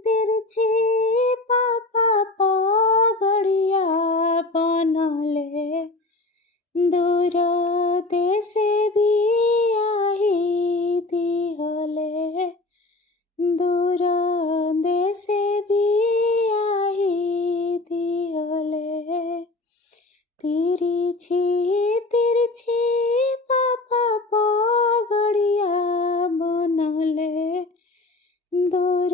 तिरछी पापा पगड़िया बनले दूर देशे बियाही दिहले दूर देशे बियाही दिहले तिरछी पापा पगड़िया बनले दूर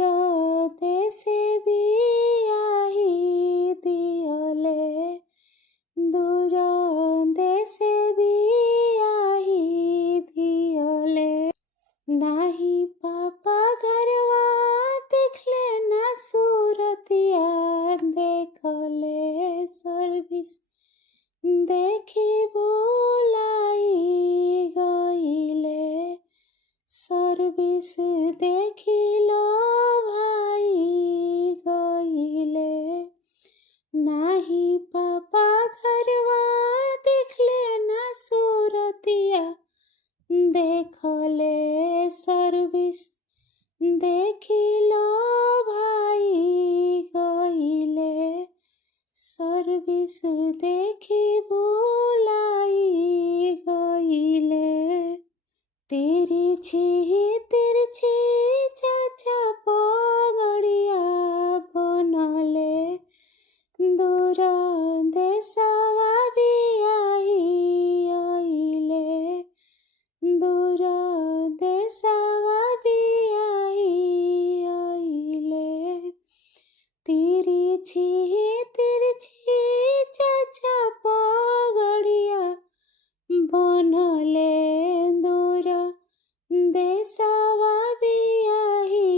देशे बियाही दिहले दूर देशे बियाही दिहले नाही पापा घरवा देखले ना सूरतिया देखले सर्विस देखी भुलाई गईले सर्विस देखिलो भाई गईले नाही पापा घरवा देखले ना सूरतिया देखले सर्विस देखिलो भाई गईले सर्विस देखी भुलाई गईले तिरछी चाचा पगड़िया बनले दूर देशवा बियाही आइले दूर देशवा बियाही आइले तिरछी चाचा पगड़िया बनले दूर देशवा बियाही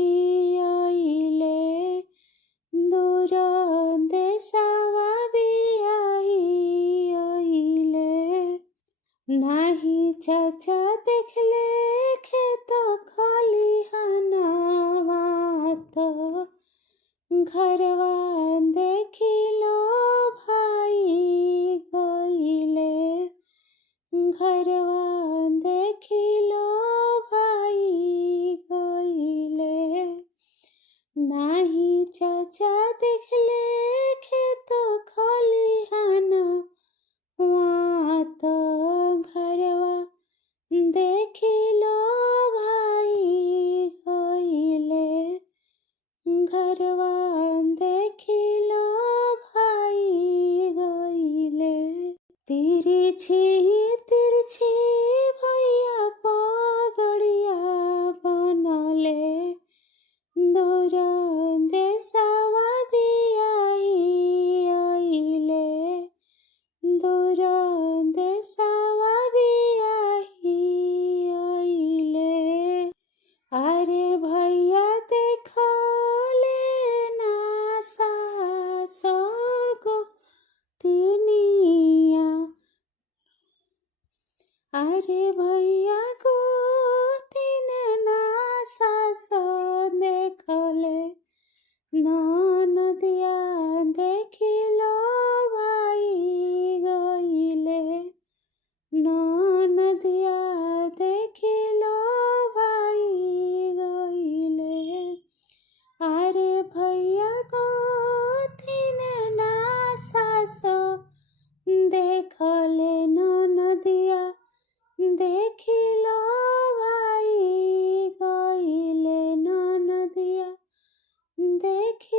आइले दूर देशवा बियाही आइले नाही चाचा देखले खेत खलिहानवा तो घरवा देखिलो भाई गईले घरवा देखिलो भाई गईले नाही चाचा देखले खेत खलिहानवा तो घरवा देखिलो भाई गईले घरवा देखिलो भाई गईले तिरछी भैया पगड़िया बनले दूर देशवा बियाही आइले दूर देशवा बियाही आइले अरे भैया देखले ना सासो गोतिनिया अरे भैया गोतिन ना सासो देखले ननदिया देखिलो भाई गईले ननदिया देखिलो भाई गईले अरे भैया गोतिन ना सासो देखले ननदिया देखिलो भाई गईले ननदिया देखी